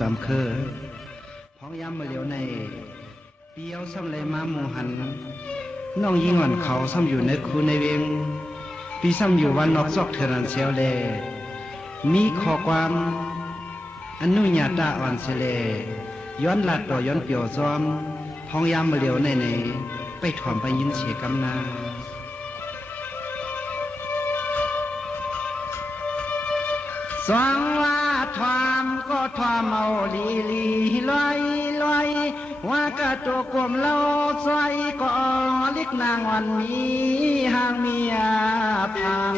จำเคอพ้องย้ำมาเหลียวในเปียวซ้ำเลยมาหมูหันน้องยิงอ่อนเขาซ้ำอยู่ในคูในเวงปีซ้ำอยู่วันนอกซอกเทรันเซียวเลมีข้อความอนุญาตอ่อนเสเลย้อนลัดต่อย้อนเปียวซ้อมพ้องย้ำมาเหลียวในไปถอนไปยินเสียกำนาสวงว่าทวามก็ทวามเอาลีลีลอยลอยว่ากะตัวกลมเล่าซอยก็ลิกนางวันมีห่างเมียพัง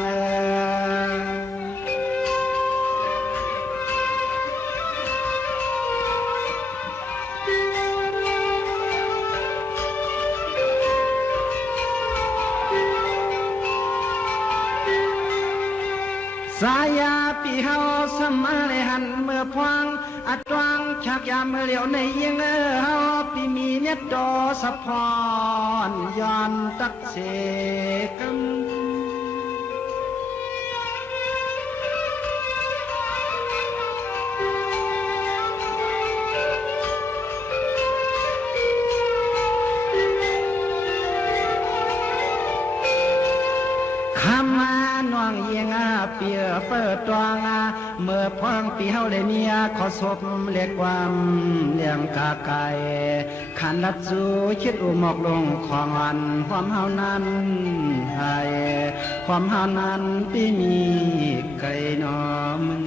สายาปีเฮาสมาเลยหันเมื่อพวงอัดวางชักยามเมื่อเหลียวในยิงเฮาปีมีเม็ดดอสะพอนย้อนตักเสกัมคำมาน้องเยียงเปียเปิดตวงเมื่อพวงปีเฮาได้เมียขอศพเรียกความเลี้ยงกาไก่ขันรัดจูคิดอุหมอกลงของอันความเฮานั้นให้ความเฮานั้นปีมีไก่นอมึง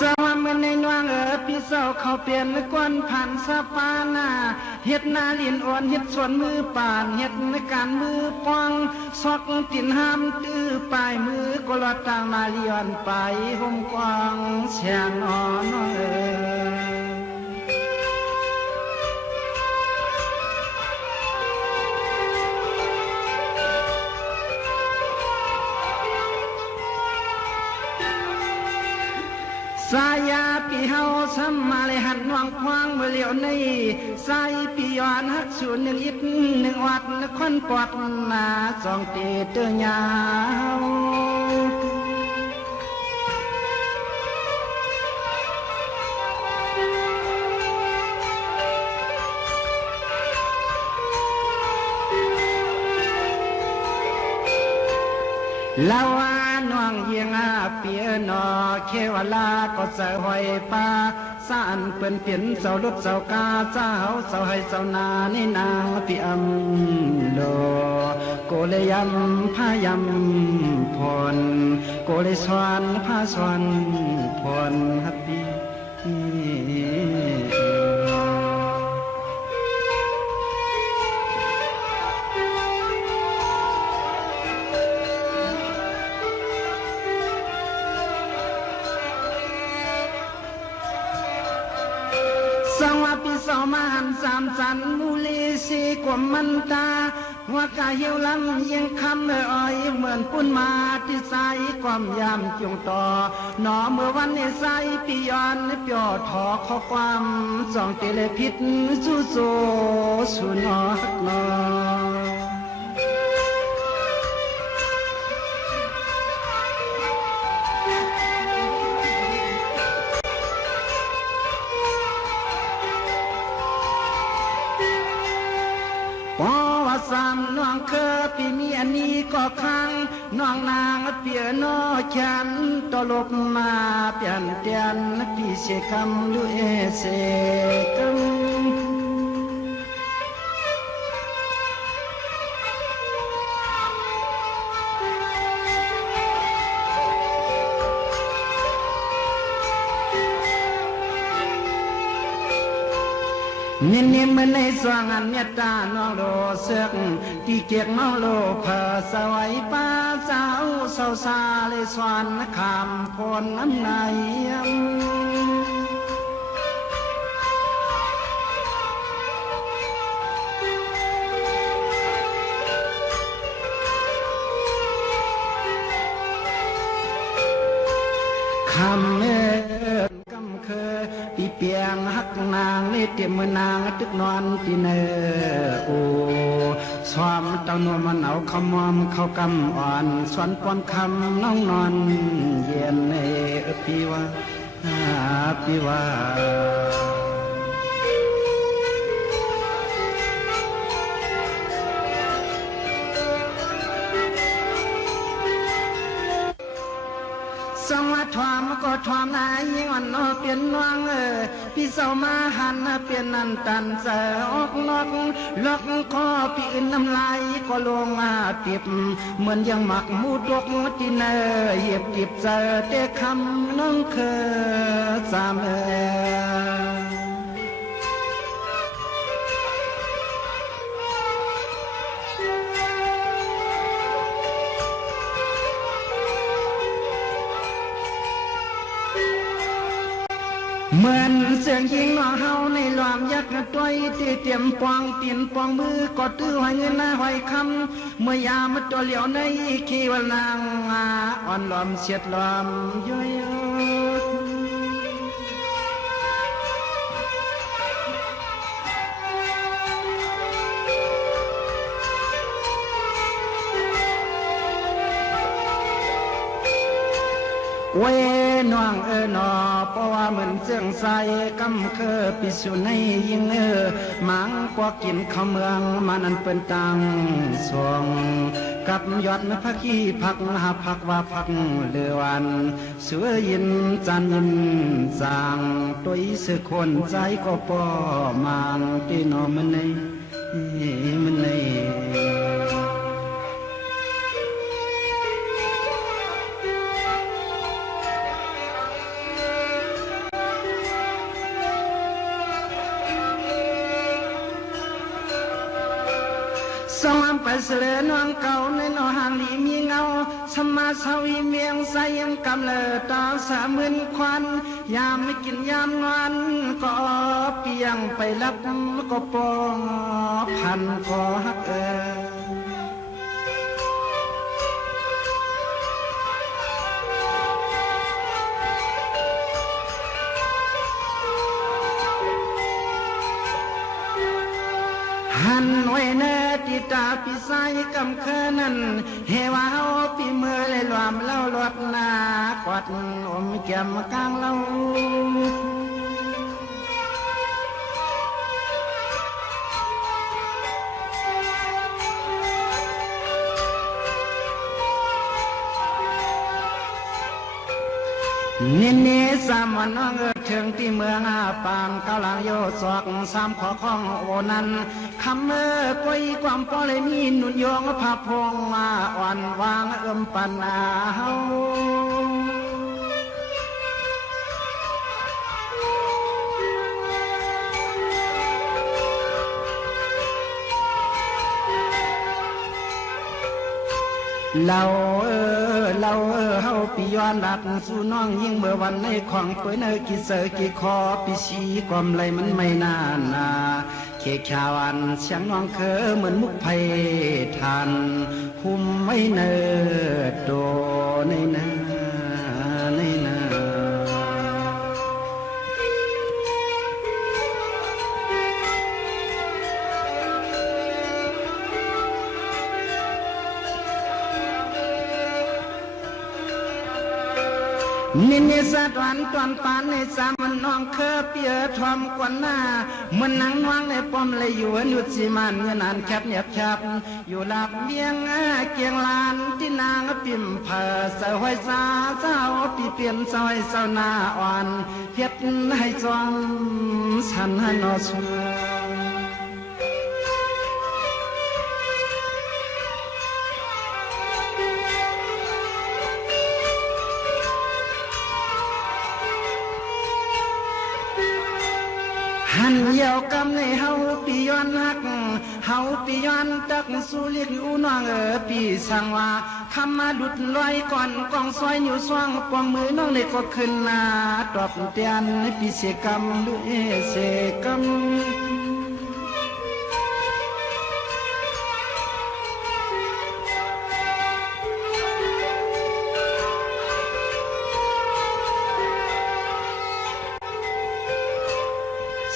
สวรรค์มันในนวงพี่เศร้าเขาเปลี่ยนกวนผ่านสะปานาเฮ็ดนาลินอ่อนเฮ็ดส่วนมือป่านเฮ็ดในการมือปองซอกตินห้ามตื้อปลายมือก็ลอดต่างมาเลียนไปห่มกวางแสงอ่อนสายาปีเฮาซ้ำมาเลยหันวางควางเมื่อเหลียวในสายปีย้อนฮักสูนหนึ่งอิดหนึ่งวัดนครปอดนาสองตีเตยาวลาวาน้องเยียงเปียนอเขวลาก็ใส่หอยปลาสานเปิ้นเปลี่ยนเสาลุดเสากาเจ้าเสาให้เสานาในนางพี่อำโลโกเลยยำพายำพรโกเลยสวนพาสวนพรฮับปีสังวาปิสอมาหันสามสันมูลีสีกวมมันตาหัวกาเหี่ยวลำยังคำอ้อยเหมือนปุ่นมาที่ใสความยามจงต่อหนอเมื่อวันในใสปีย้อนเปียวทอข้อความสองเตเลพิษสู้โซสุนอกนอสามน้องเคอปีมีอันนี้ก็ค้างน้องนางเปียโนฉันตลบมาเปลี่ยนเตียนพี่เสกำลุเอเสกเนียนเนียนมันในสว่างอันเมตตาน้องโลเสกที่เกียกเมาโลเพอสวัยป้าสาวสาวซาเลยสวนคำพลน้ำใน คำเมื่อ นี่เตรียมมือนางตึกนอนตีเนอโอสวมเต้านวลมันเอาขมอมเข้ากำอ่อนสวนปอนคำน้องนอนเย็นพี่ว่าพี่ว่าสวัสดิ์ทวามก็ทวามนายยิ่งอ่อนนอเปลี่ยนนวงพี่เศร้ามาหันเปลี่ยนนันตันเสอกนอกล็อกคอพี่อื่นน้ำลายก็ลงติบเหมือนยังหมักมูดกจินเหยียบจิบเจอเตะคำน้องเคยสามเหมือนเสียงยิงหน่อเฮาในหลอมยักษ์ตัวที่เตรียมปองตีนปองมือกอดตื้อหอยเงินหน้าหอยคำเมื่อยามตัวเหลียวในขี้วันนางอ่อนหลอมเสียดหลอมย้อยเว้น้องนอเพราะว่าเหมือนเสียงใสกำเคอปิสุในยิงหมังปอกินข้าวเมืองมานันเป็นตังสวงกับยอดพักขี้พักหาพักว่าพักเลือวันเสือยินจันยินจางตัวอีเสือคนใจก็ปอมางที่นอมันในมันในสองลำไปเสลนวงเก่าในนอหางลีมีเงาสมาสวีเมียงใสยังกำเลิดตาสามื่นควันยามไม่กินยามนอนก็เปียงไปลับก็ปองพันก็ฮักหันไว้เนติตาพิไซกำเคนันเฮวาเฮาปีเมื่อเลยรวมเล่าลวดนากอดอมแก้มกลางเล่านินนี้สามวันน้องถึงที่เมืองปางเกาหลังโยศอกสามขอข้องโอนันคำกวยความปอเลยมีหนุนยองพาพงอ่อนวางปันเฮาเราเฮาปีย้อนดับสู่น้องยิ่งเมื่อวันในของเปิ้นกิเสกิคอปีชีความไรมันไม่นานเคขาวันเสียงน้องเคอเหมือนมุกไพทานหุ่มไม่เนิดโดในนาในนานินสะตวันตวนปานในสามันน้องเคอเปียทอมกวนหน้ามันนังน้องในป้อมเลยอยู่นุดสิมันเงินานแคบเนียบแคบอยู่หลับเบียงเกียงลานที่นางปิ่มเผอเสาห้อยสาเจ้าปีเปลี่ยนซอยเสาหน้าอ่อนเพียดให้จองสันนอชัวหันเยี่ยวกำในเฮาปีย้อนฮักเฮาปีย้อนตักสุลิกอูน้องปีสังว่าคำมาดุดลอยก่อนกองซอยอยู่สว่างปองมือน้องเลยก็ขึ้นหน้าตอบเตียนปีเสกำด้วยเสกำ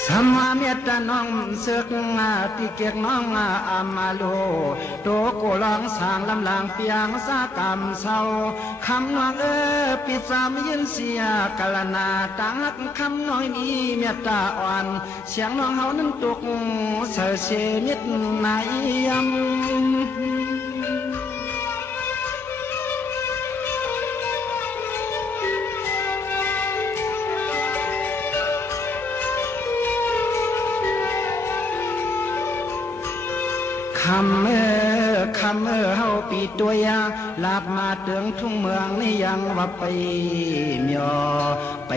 ส สมาเมตตาน้องเสือกติเกียกน้องอามาโลโตโกลองสางลำลางเปียงสากรรมเศร้าคำน้องปิดสามยินเสียกาลนาตักคำน้อยนี้เมตตาอ่อนเสียงน้องเฮานั้นตกเสือเชมิดในยำคำเฮาปีตัวยาลาบมาเตืองทุ่งเมืองนี่ยังว่าไปเมียไป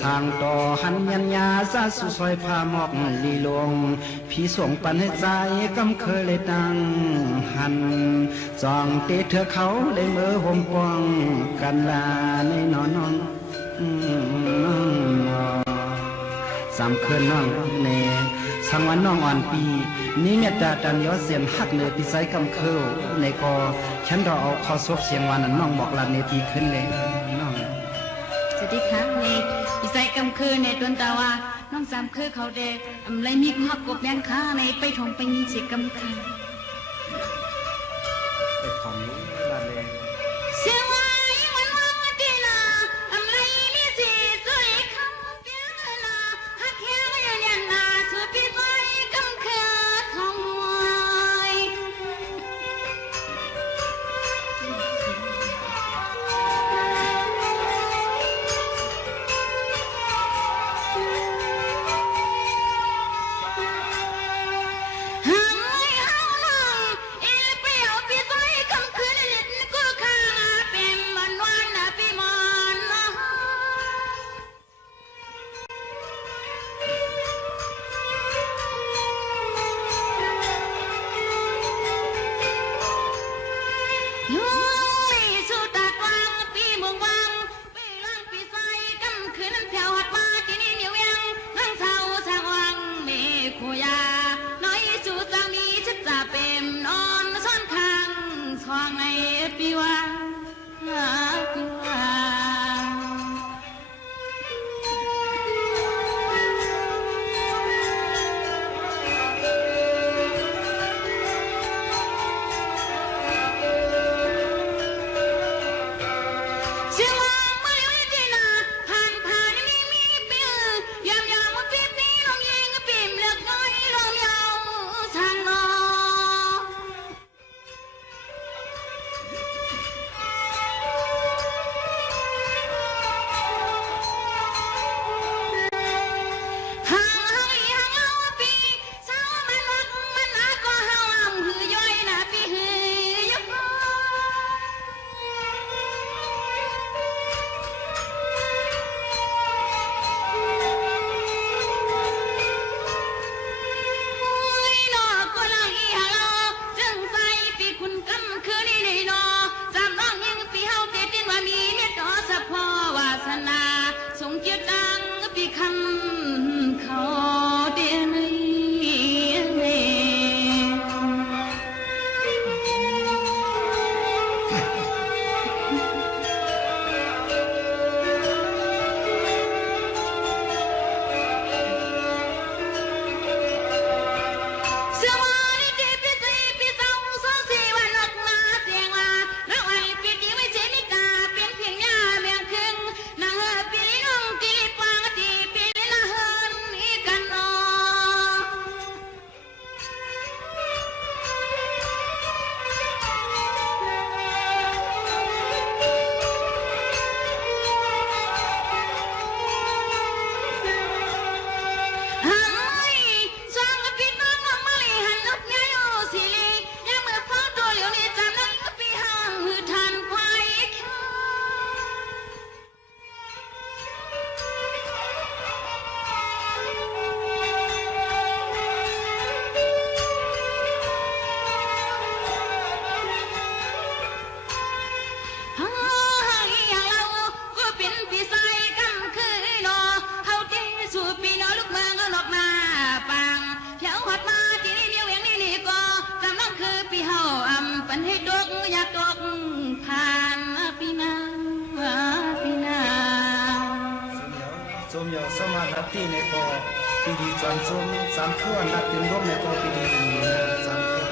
สร้างต่อหันยันยาซาสุซอยพาหมอกลีลงพี่ส่งปันให้ใจกำเคยเลยตังหันจองเตะเธอเขาเลยมือห่มปองกันลาในนอนนอนสามคืนน้องเนสังวันน้องอ่อนปีนี้เมตตาตันยอเสียมหักเนือปิไซกำเคิลในกอฉันรอเอาคอซบเสียงวันนั้นน้องบอกลาเนทีขึ้นเลยน้องสวัสดีค่ะในปิไซกำเคิลในต้นตาว่าน้องสามคือเขาเดอะไรมีหักกบแดงข้าในไปทองไปมีเสียกำเคิลไปของลาเลยเสียงว่ามันว่าดีนะอะไรมีสีสวยคำเปียนะหักแค่ยันนาสุดปิไซกำเคิลของวาย สมาธิตีในก็ปีดีจวนซุ่มสามขั้วนัดเป็นร่วมในก็ปีดีสามขั้ว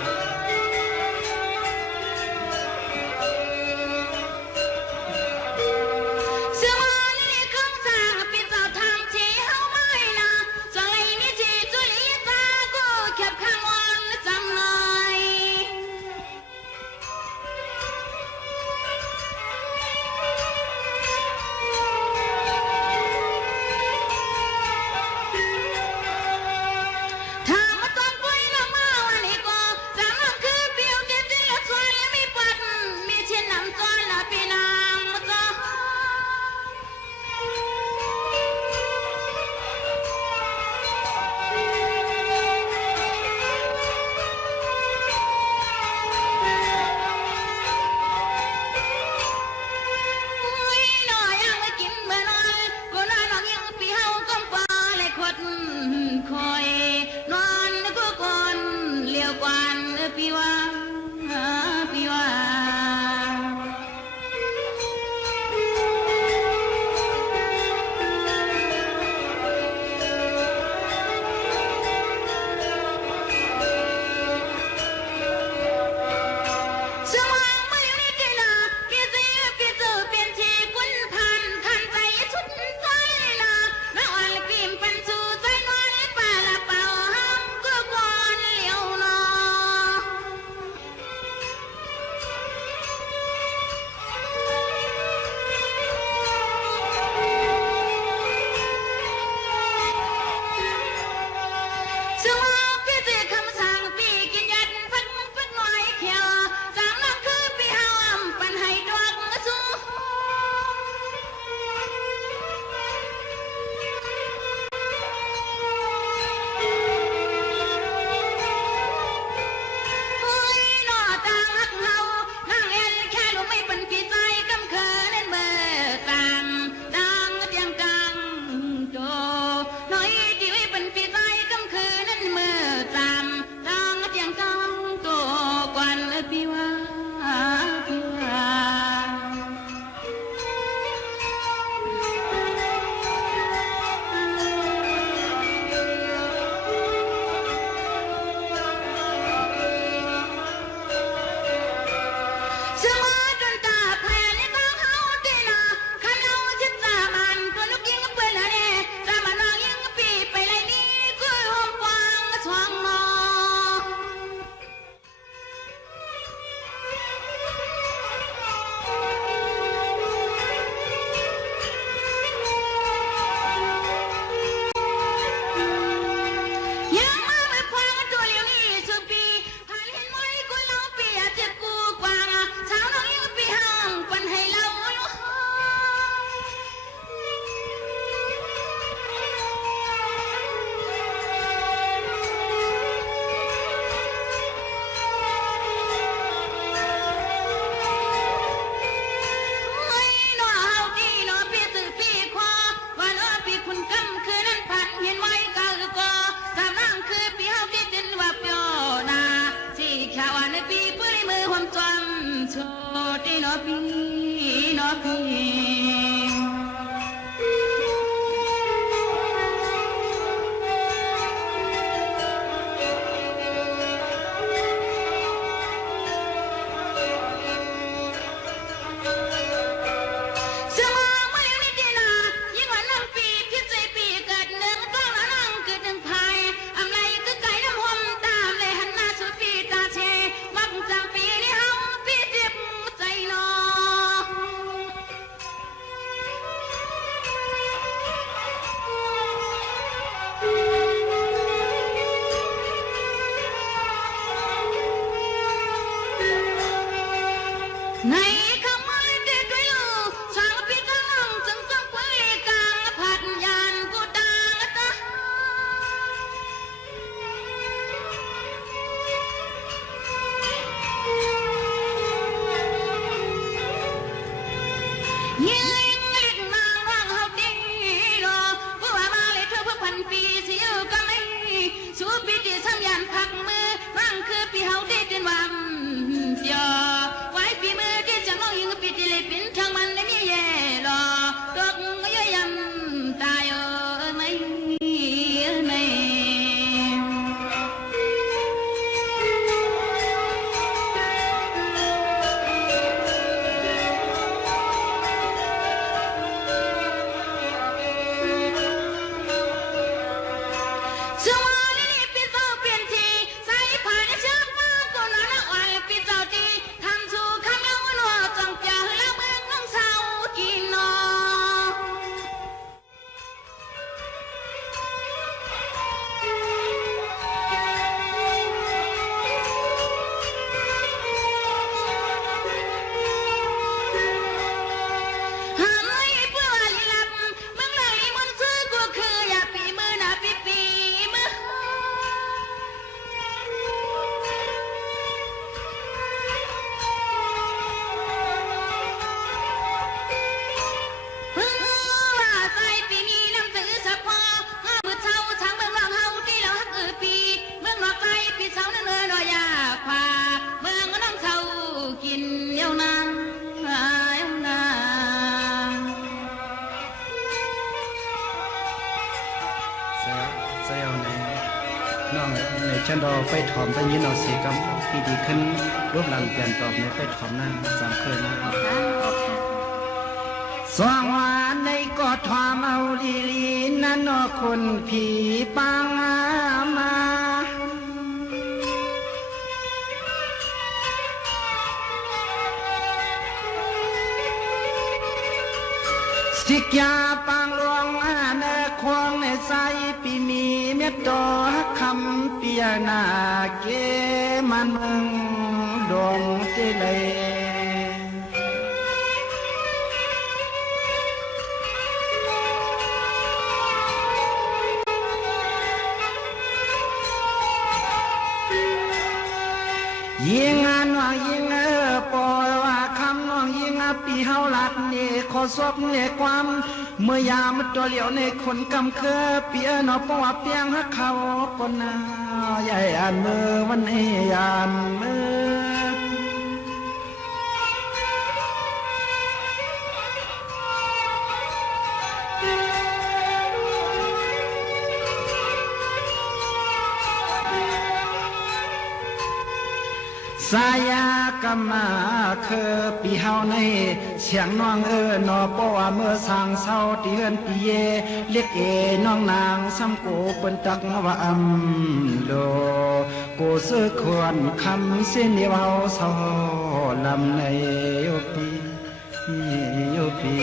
เซลในน้องในจันดอไปถอมไปยินเอาเสียกำปีดีขึ้นรูปหลังเปลี่ยนตอบในไปถอมนั่นสามเคยนะสองวันในกอดถอมเอาลีลีนั่นนอคนผีปังมาสิกยาปังหลวงเนควงในใจปีมีเม็ดดอกคำเปียนาเกมันมึงดวงเจเลยยิงานว่ายิงปอยว่าคำน้องยิงปีเฮาลัดนี่ขอซบเนี่ยความเมื่อยามตัวเหลียวในคนกำเคอเปียนอปว่าเปียงฮักเขาปนนาใหญ่อันมือวันนี้อันมือสายากรรมาคือปีเฮาในเสียงน้องนอปว่าเมื่อสางเศร้าที่เฮือนปีเยเรียกน้องนางซ้ำโกเปิ้นตักว่าโลโกซื้อควรคำเส้นเดียวเฮาเศร้าลำในโยปีโยปี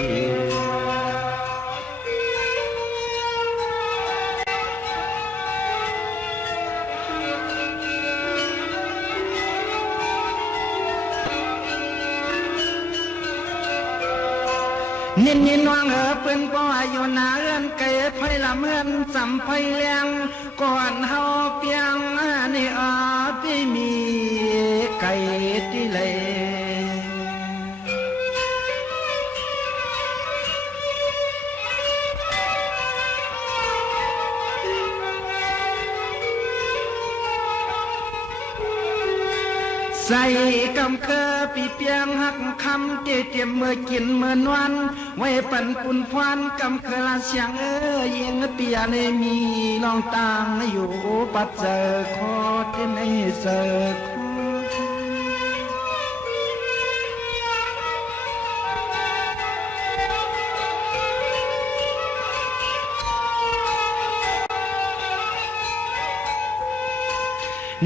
นินนินวางเปิ้นก็อายุนาเอื้อนไก่ไผ่ลำเอื้อนจำไผ่เลี้ยงก่อนเฮาเปียงนี่ที่มีไก่ที่เลยใส่กำเคอปีเปียงหักคำเตรียมเมื่อกินเมื่อนวันไว้ปั่นปุ่นพวนกำเคอลาเสียงยิงเปียในมีลองตางอยู่ปัดเจอคอที่ในเจอคอ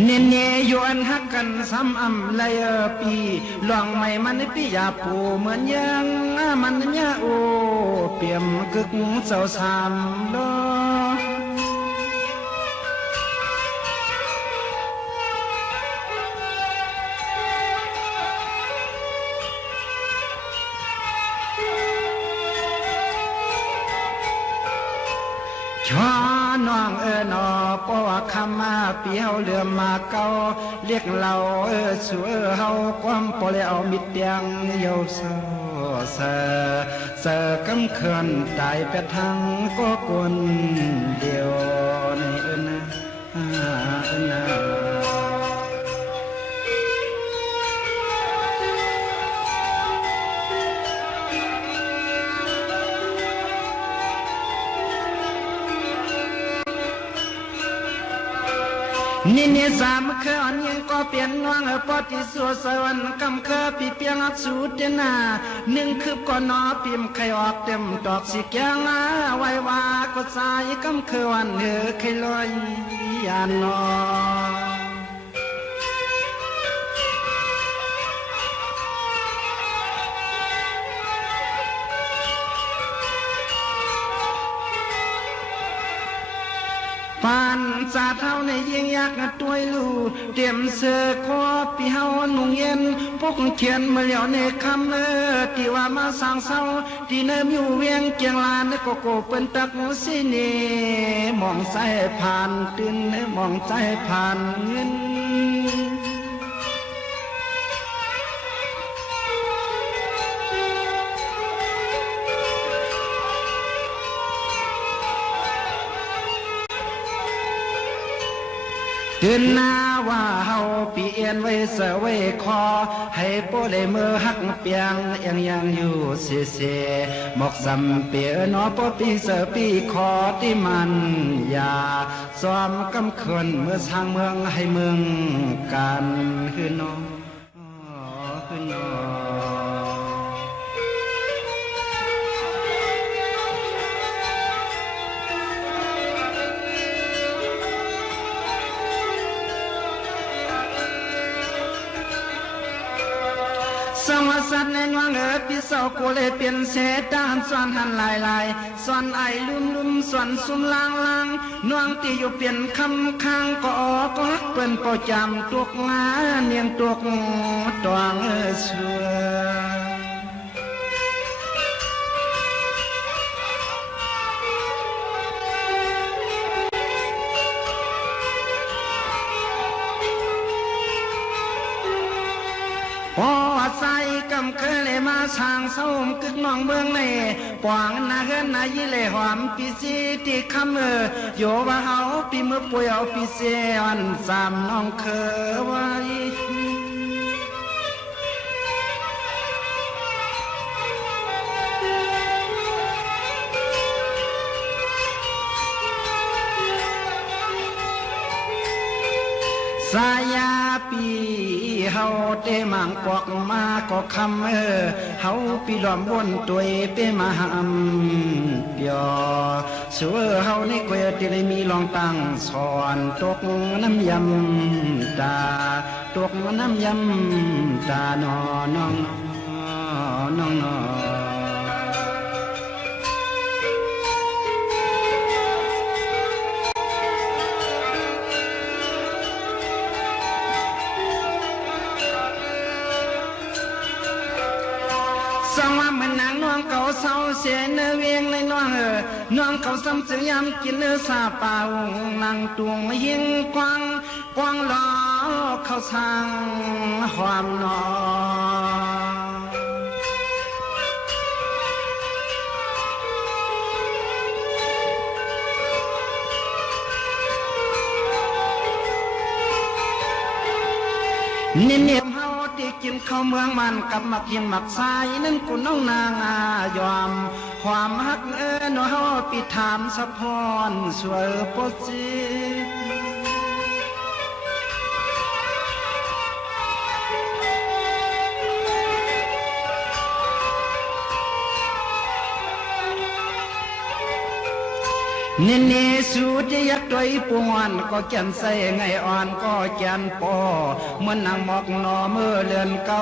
เนเนยวนฮักกันซ้ำเลยปีลองไม่มันปียาปูเหมือนยังมันเนี่ยโอเปี่ยมกึกเจ้าสามโลชอน้องนอปว่าคำมาเปียวเรือมาเก่าเรียกเราสวยเฮาความปอแล้วมิดเตียงเยาเสเสกำเขื่อนตายไปทางก็กวนเดียวในนะนะ นี่เนี่ยสามเคอันยังก็เปลี่ยนว่างปอติสัวสวรรค์กำเคปีเปียงอัดสูดเดนาหนึ่งคืบก่อนนอพิมไข่ออกเต็มดอกสิแกงไว้ว่าก็สายกำเควันไข่ลอยยานนอปานสาเท่าในยิงยักษ์ตัวลูเตรียมเสือคอปีเฮานุ่งเย็นพวกเขียนมาแล้วในคำที่ว่ามาสร้างเศร้าที่เนิ่มอยู่เวียงเกียงลานก็โกเปิ้นตักสิเนมองใจผ่านตื่นมองใจผ่านเงินตื่นหน้า ว่าเฮาปีเอียนไว้เสวยคอให้โปเลยมือหักเปียงยังอยู่เสียเสียหมอกสำเปียนอปปีเสปีคอที่มันยาซ้อมกำเขินเมื่อสร้างเมืองให้เมืองกันคือนอคือนอสวัสดิ์ในนวงพี่สาวกูเลยเปลี่ยนเสดานสวนหันลายสวนไอลุ่มสวนซุ่มลางนวงที่อยู่เปลี่ยนคำค้างก็เปิ้นประจำตุกงาเนียงตุกตวงชัวพอใส่กำเคยเลยมาช่างเศร้ามกึกน้องเมืองในปวงนาเฮือนนายเลยหอมปีซีที่คำโยว่าเฮาปีมือป่วยเอาปีเสียนสามน้องเคยไว้สายาปีเฮาเตมังกอกมาก็คำเฮาปีล้อมวนตัวเปมาหำเปียวสัวเฮาในกวยที่ได้มีลองตั้งสอนตกน้ำยำตาตกน้ำยำตาน้องสว่ามันนางน้องเก่าเศร้าเสียเนื้อเวียงในน้องน้องเก่าซ้ำเสียยำกินเนื้อซาเปล่านางตวงมายิงกวางล้อเข้าสร้างความนอเนียมเฮาที่กินข้าวเมืองมันกับหมักหินหมักทรายนั่นกูน้องนางยอมความฮักหนูเฮาปิดถามสะพรสวยโปจิเนสูจะยักตัวปวนก็แก่นใส่ไงอ่อนก็แก่นปอเหมือนนางหมอกนอเมื่อเลือนเก่า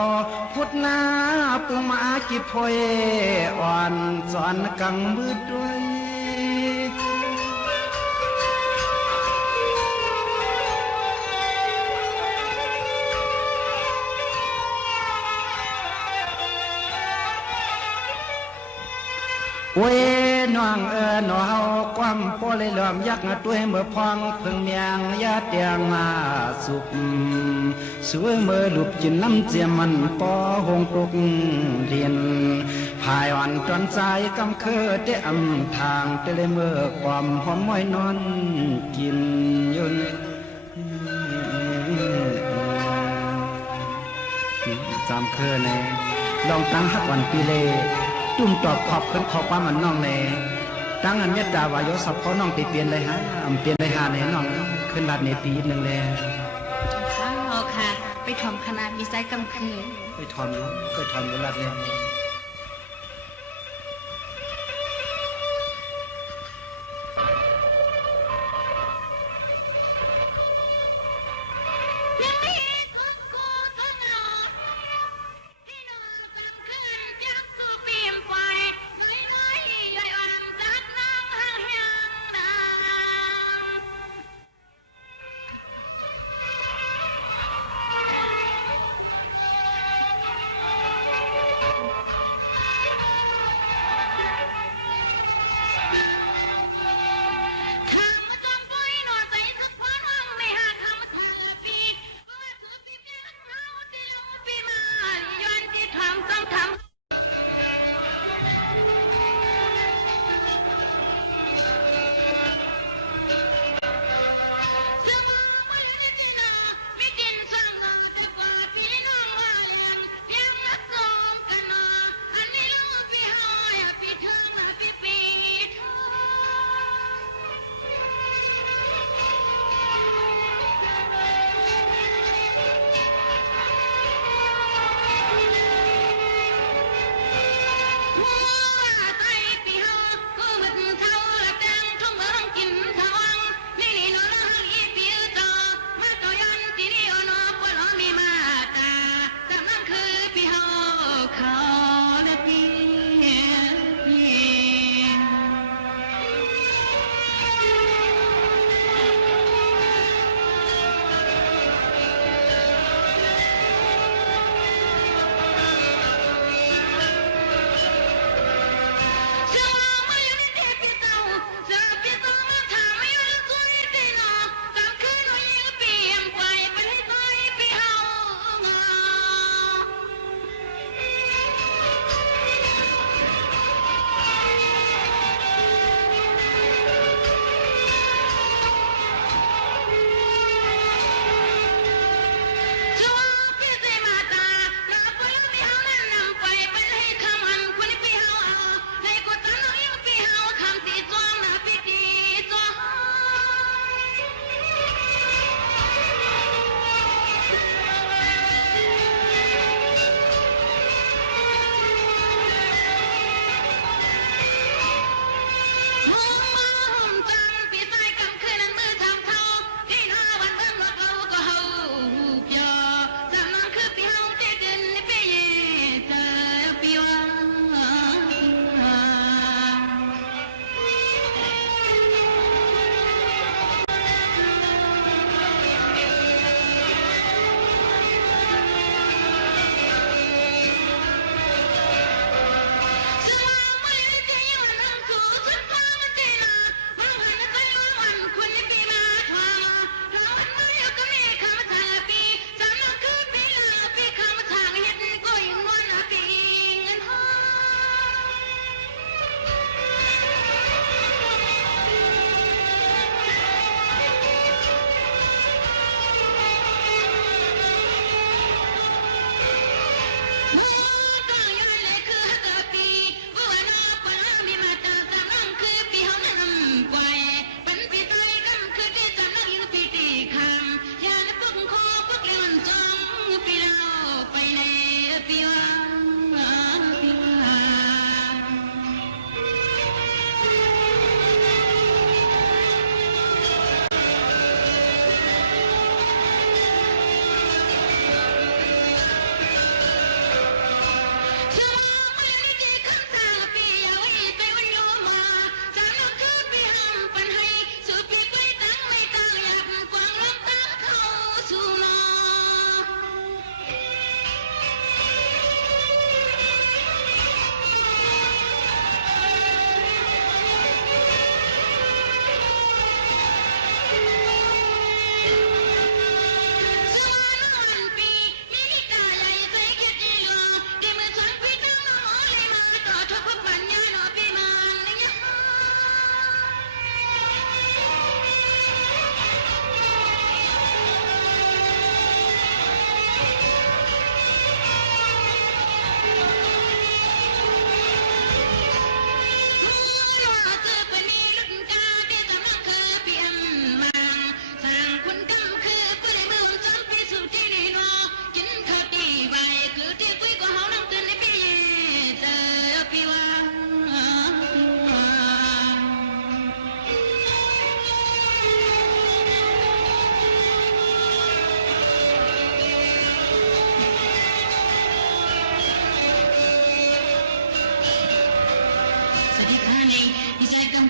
พุทธนาปูมากิพอยอ่อนสอนกังมือด้วยเว้น้องน้องเฮาความพอเลยเหลื่อมยักษ์ตัวเมื่อพองเพิ่งเมียงยาเตียงมาสุกสวยเมื่อหลุบจินน้ำเจียมมันปอหงตุกเรียนพายอ่อนจนใจกำเคอเตอำทางเตเลยเมื่อความหอมม้อยนอนกินยุนจำเคอในลองตั้งหักวันปีเลจุ่มตอบขอบขึ้นขอบความมันน้องเลยตั้งอันเมตตาวายสับเขาน้องตีเปลี่ยนเลยฮะเปลี่ยนเลยฮะในน้องขึ้นรัดในปีหนึ่งเลยอ๋อค่ะไปถมคณะวิจัยกำคืนไปถอนอยู่รัดเลย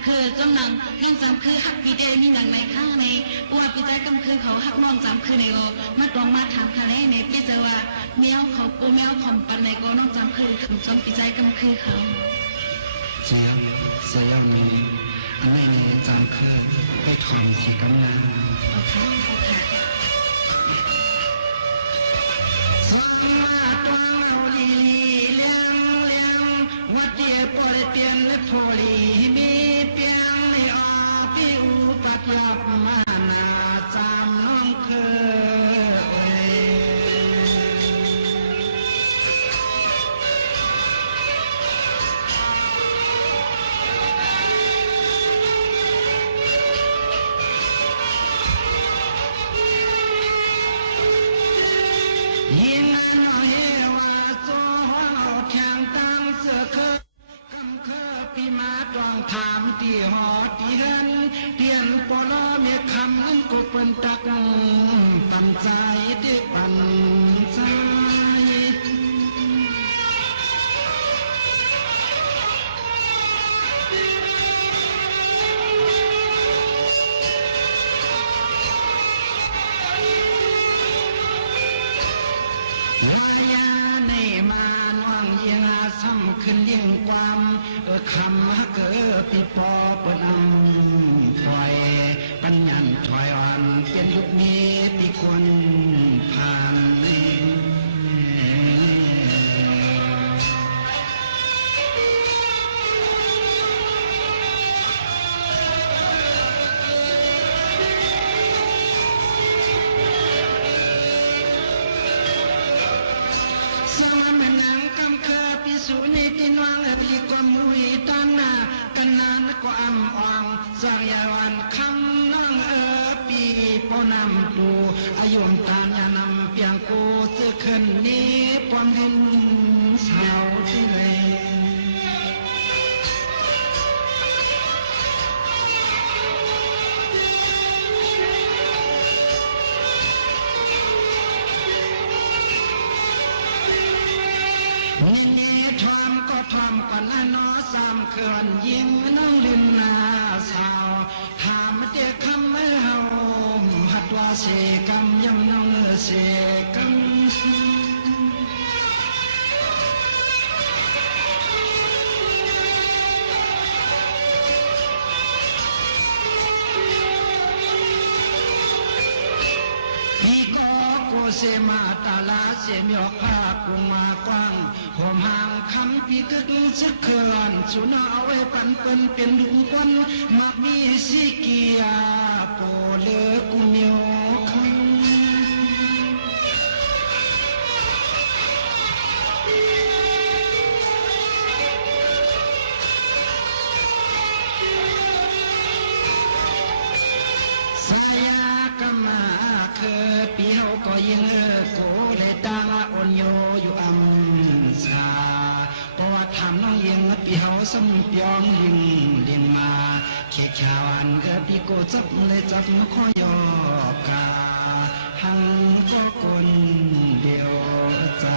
ำคือจำนังยินจำคือฮักปีเดมีหนังในข้างในปัวปีใจกำคือเขาฮักน้องจำคือในโอมาตรงมาถามคะแนนในพี่เจอว่าเมียวเขาปูเมียวคอมปันในโกน้องจำคือคำจำปีใจกำคือเขาเจ้าเสียยังมีอันไหนในจำคือให้ถอนเสียกำลังโอเคสักมาตัวเราลีเลี้ยงวัดเดียปอยเปลี่ยนและพอลีมีเปียงในอพี่อุปถัมภ์มานาจำน้องเคยยิ่งน้อยว่าโซ่แข่งตั้งเสือเคยปีมาตรองถามตีหอตีเฮินเปลี่ยนปลอเมียคำนั้นก็เป็นตักปันใจได้ปันใจขึ้นเลี้ยงความคำเกิดปีปอปนำถอยปัญญาถอยอ่อนเป็นยุคนี้ปีควรผ่านสุนิตินวังปีความมุยตันนากันนานก็อำอ่องสายวันคำน้องปีปนำดูอายุตาญานำเปียงกูเสือขึ้นนี้ปอมดินสาวที่เลยนี่ทอมก็ทอมกันละน้อสามเขื่อนยิงนั่งลินนาสาวถามเด็กคำไม่เฮาหัดว่าเสกำยังนั่งเสกำเสมาตาลาเสมยอกผ้ากุมากว้างหอมหางคำปีกึกสึกเขื่อนสุนาเอาไว้ปันเป็นดุงวันมักมีสิเกียโปเลกุเมียวคันสายากมาคือปีเฮาก็ยิงโกเลตังอ่อนโยอยู่อัมสาเพราะว่าทำน้องยิงปีเฮาสมเปียงยิงเลียงมาเขียชาวันปีโกจับเลยจับคอยกาหังก็คนเดียวจำ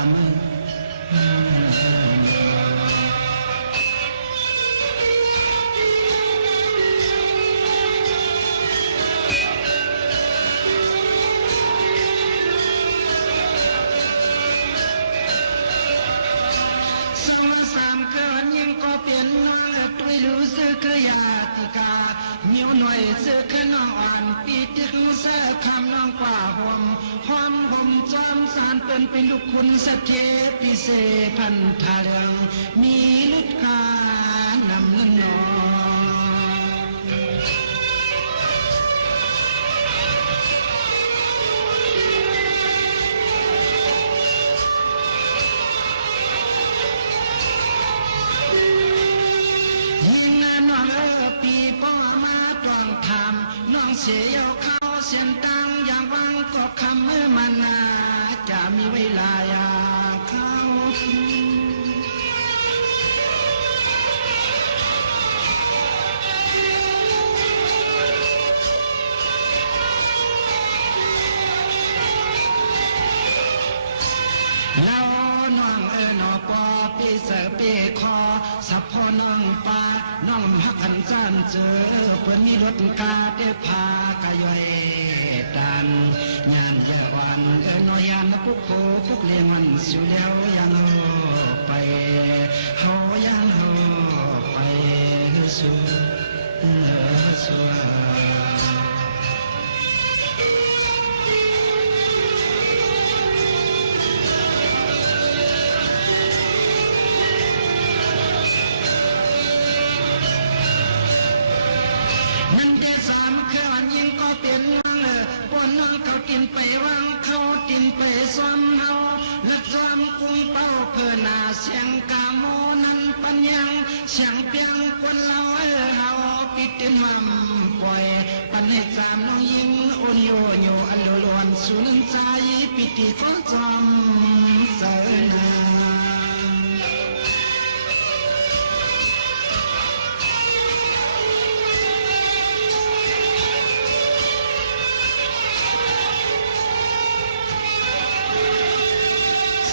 รู้สึกอยากติกาเหนียวหน่อยเสื้อขน้องอ่อนปีติดเสื้อคำน้องกว่าห่มจอมสารเป็นลูกคุณสเกพิเศษพันธาเรืองมีลุดกานำเงินนองปีป้อมาตรองทำน้องเสียเข้าเส้นตังอย่างวังก็คำเมื่อมันนาจะมีเวลาอยากเข้าเราน้องนอปอปีเสปีคอสับพอน้องปาน้องหักอันจานเจอ สือเปิ้นมีรถกาได้พากะย่อยตันยานยาวันน้อยยานปุกโคปุกเลี้ยงมันสิแล้วยังไปเฮายังเฮาไปสู่สู่ นั่งแก่สามเครื่องยิงก็เป็นปนน้องเขากินไปวังเขากินไปซ้อมเฮาและซ้อมกุ้งเป้าเพื่อหน้าเสียงกาโมนั้นปัญญังเสียงเปียงคนเราเฮาปิดเต็มมั่มปล่อยปันให้สามน้องยิงอ่อนโยโยอันล้วนสุนใจปิติของจอมเสนา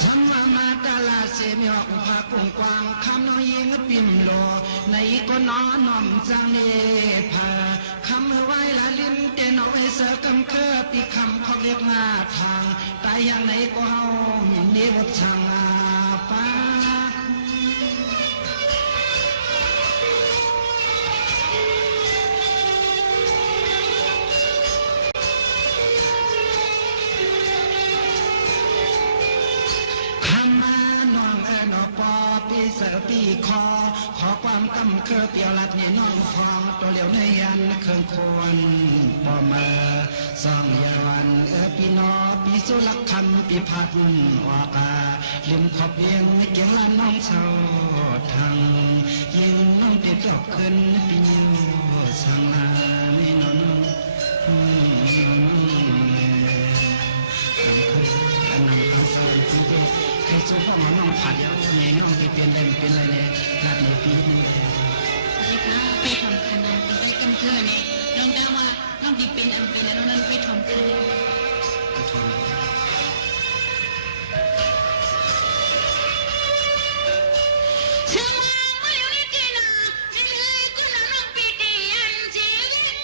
สัมมาตาลาเสมีออกภาคกว้างคำน้อยยิงปิ่มโลในก็น้อน้อมจังเนพาคำไว้ละลิ้นเตนเอาไว้เสือกำเคือปีคำเขาเรียกงาทางตายอย่างไหนก็เอาเนวช่างอาปา ขันมาน้องนอปอปีเสือปีคอขอความกำเคือเปียวลัดนี่น้องฟองตัวเหลียวในยันเครื่องควรปอมาสองยาวันปีนอปีสุลักคำปีพัดวากาลืมขอบเบียงเกี่ยงลานน้องเศร้าทางยิงน้องเปียกอบขึ้นปีนิวสังลาไม่นอนอันนั้นเขาสอนจริงๆใครจะบอกว่าน้องผัดแล้วเนี่ยน้องไปเปลี่ยนอะไรเป็นอะไรเนี่ยนัดในปีนี้ นี่ค่ะไปทำคณะไปกำเคือเนี่ยน้องดาว่าน้องดีเป็นอันเป็นแล้วนั้นไปทำคณะ เชื่อว่าเมื่อเร็วนี้จีน่ะไม่เคยจุนน้องปีเตียนชีวิต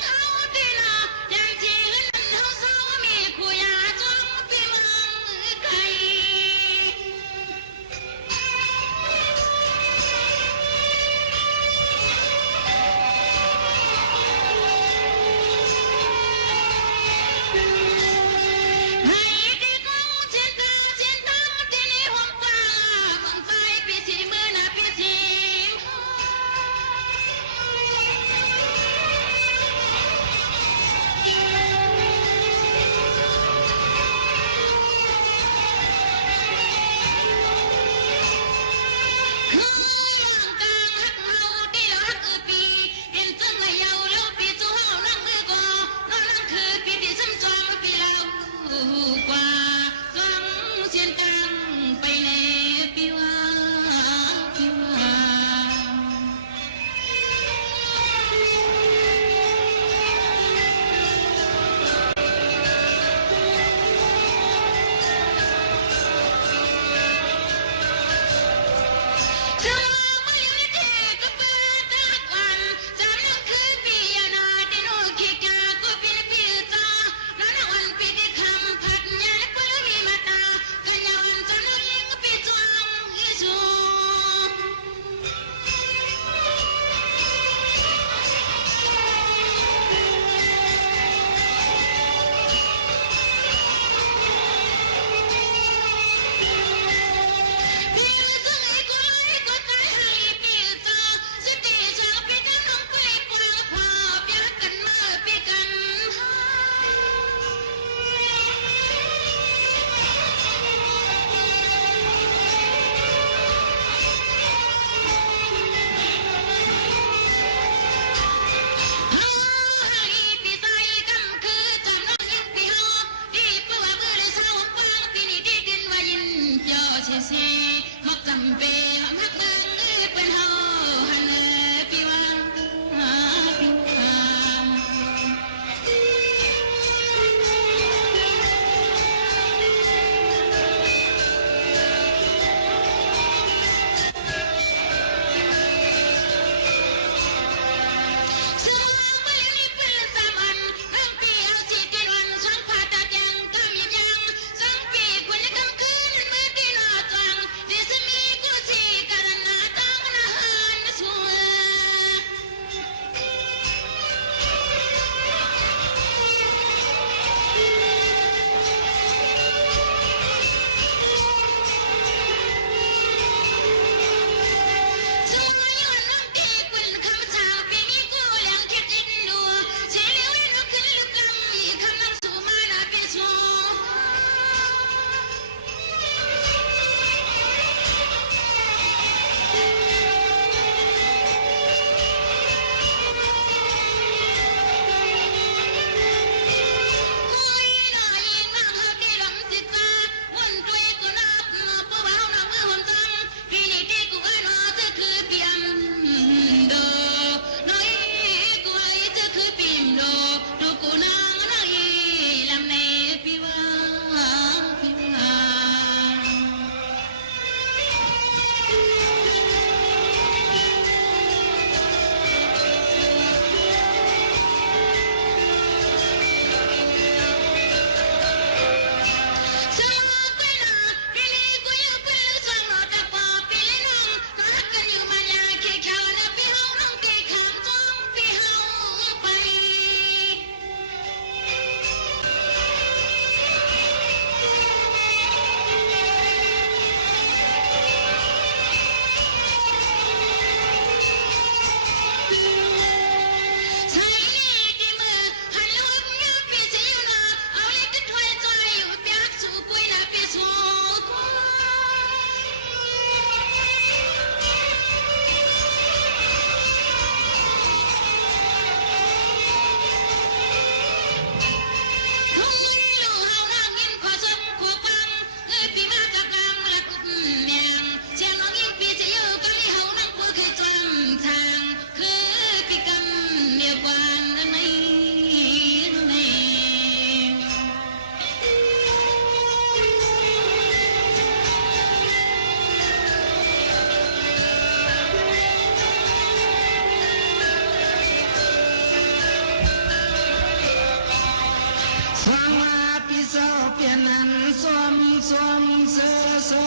ว่าพี่เศร้าเปลี่ยนนั้นสวมเสื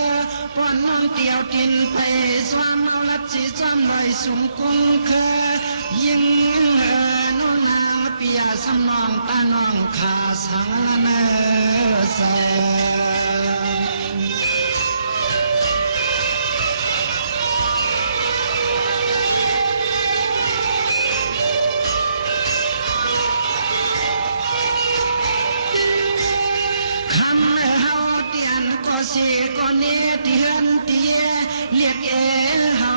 อปอนน้องเตียวตินไปสวมเอาลัดสีสวมลอยสุมกุ้งเคยยิงน้องนางเปียสำนองตาน้องขาสังเนใสสิก็เนติหันเตียเรียกเฮา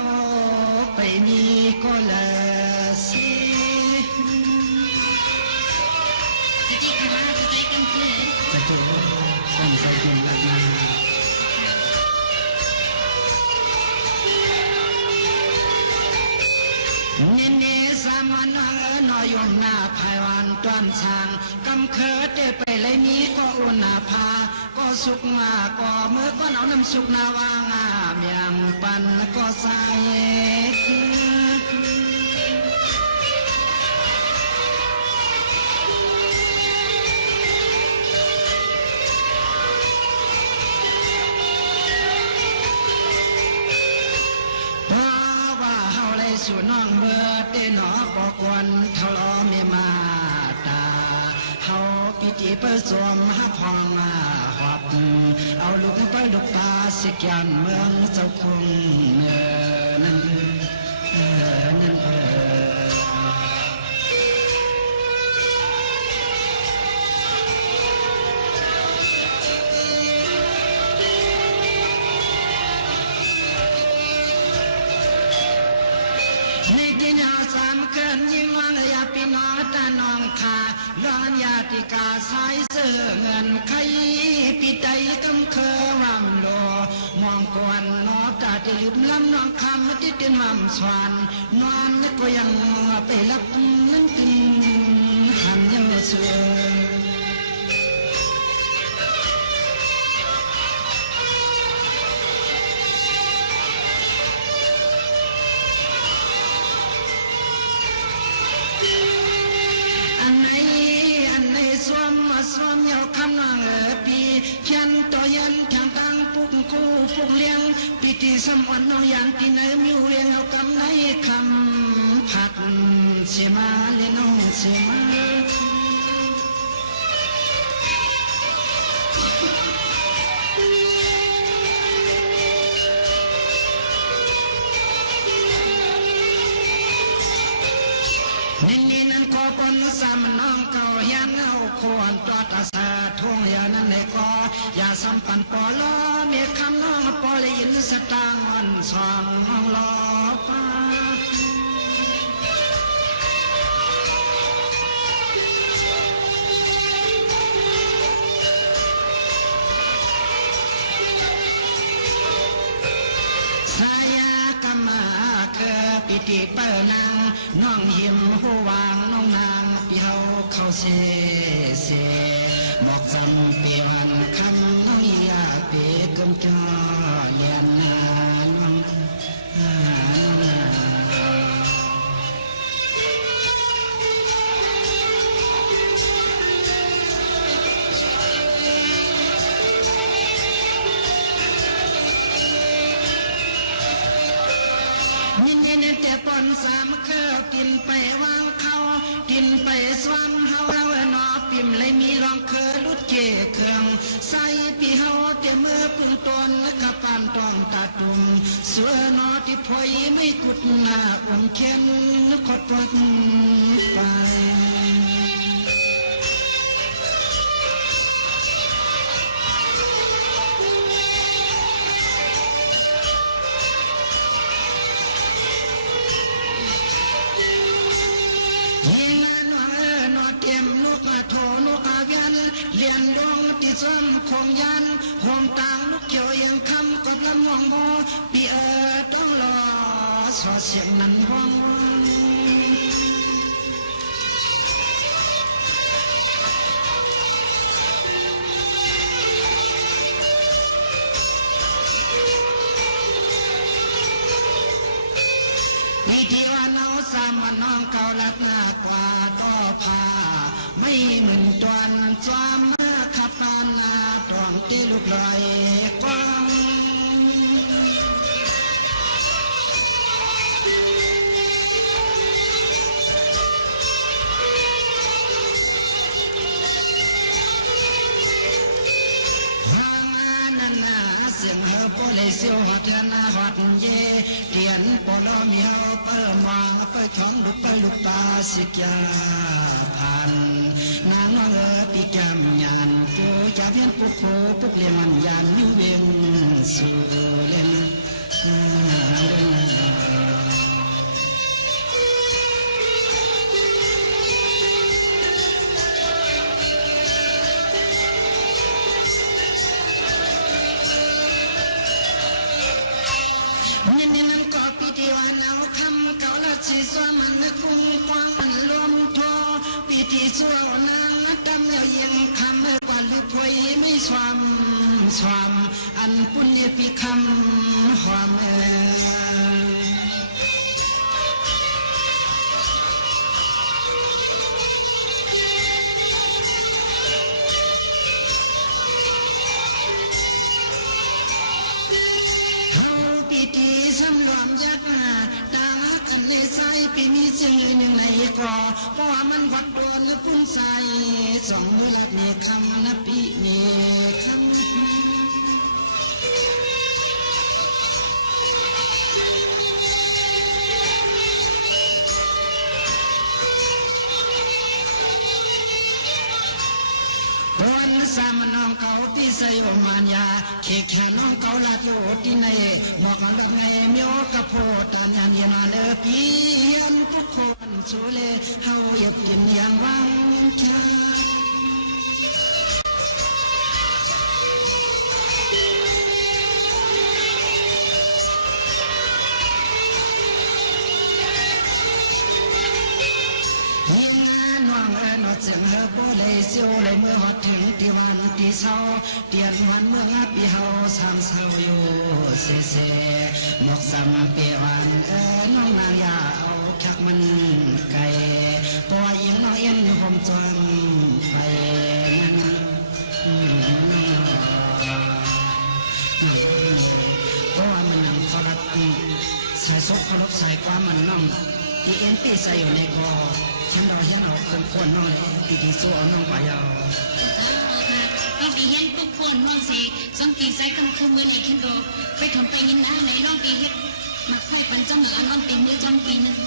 ไปนี่ก็ละสิจะมาจะใจกันคือจะโจต้องใส่เกงลักนาเนสามันนอยมหน้าภายวันต้นช้างกำเคิดได้ไปเลยนี้ก็อุณาภาก็สุกมาก็เมื่อก็เอาน้ำสุกนาวางเมียงปันก็ใส่สู่น้องเมื่อเต้นหอปอกวนทะเลาะไม่มาตาเฮาพิจิเปิดสวมฮักพองมาหอบเอาลูกไปลูกตาสิแกนเมืองเจ้าคงนั่นนั่นยิ่งวันยาปีน้องตาน้องขาย้อนญาติกาสายเสื่อเงินใครปีใจกำเคอรำโลมองกวนนอตาจะลืมลำน้องคำที่เดินมั่มสวรรค์นอนนึกก็ยังไปรับนั่งกินหันยังเสื่อสวมเยาคำนางปีเขียนต่อยันทางตั้งปุกคู่ปุกเลี้ยงพิธีสมวันน้องยันที่ไหนมิวเรียงเอากำไหนคำผักเสียมาเลน้องเสียมาสามน้องเก่ายันเอาควรตัวตาสาทุ่งยานั่นเลยก็อย่าสัมปันปอล้อเมียคำน้องปอเลยยินสตางอ่อนสองน้องล้อฟ้าสายากมาเคอปิติเปินังน้องหิมหัววางน้องนางเปียวเข้าเสบอกจำปีวันคำน้องอยากเปียกำจอเย็นน้องแต่ปอนสามเคอกินไปวางเขากินไปสวมเฮาหนอปิ่มเลยมีรองเคอลุดเกเครื่องใส่ปีเฮาแต่เมื่อพึ่งตนและกะปานต้องตาตุ่มเสือนอที่พอยไม่กุดหน้าอมเข็นขดปัดไปเลียนดวงที่ซ้ำคงยันห่วงต่างลูกเขียวยังคำกดลำห่วงโบปีต้องรอสอดเสียงนั้นห่วงมีที่ว่าเนาสามมันน้องเก่าลักหน้ากว่าก็พาไม่เหมือนจวนจวม ที่ลูกลอยกว้าง เสียงเฮาโปเลยเสียวหัวเทียนนาหัดเย่เทียนโปลอมีเฮาเปิดมองไปท้องลุกไปลุกตาสิกยาพันนางน้องปีแกมยานปูจะเพียนปุกโผปุกเลียนมันยานวิวเวียนสู่เล่นสีสวมันคุ้มความมันรวมทอพิธีสววนางดำแล้วยังคำเมื่อวันลูกพวยไม่สวามอันปุญญพิคำความพิธีสำรวมยักษ์ในใจปีมีเสียงหนึ่งในคอเพราะว่ามันวัดโดนและพุ่งใส่สองมือมีคำนับปีมีคำวันสามน้องเขาที่ใส่อมานยาเขแขนน้องเขาลาดโลที่ในหมอกเลิกไงเมียวกระโพดอันยันยนาเลปีเห็นทุกคนสูเลเฮาอยากกินอย่างวังชาเสียงเฮโปเลยเสียวเลยเมื่อหอดถึงที่วันที่เศร้าเตียนวันเมื่อปีเฮาสามเศร้าอยู่เสเสหมกสามเปวันน้องนางยาเอาชักมันไก่ตัวยิงน้อยเอ็นผมจวนไปเพราะว่ามันนั่งเขารักใส่ซบเขาลบใส่ความมันน้องที่เอ็นตีใส่อยู่ในคอฉันเอาคนน้องปีที่สู้น้องไปยาวน้องปีเห็นทุกคนน้องสิสังกีใส่กำคือมือในคิดดูไปถมไปยินนะในน้องปีเห็ดมาให้เป็นเจ้าเหนือน้องปีมือจังปีนึง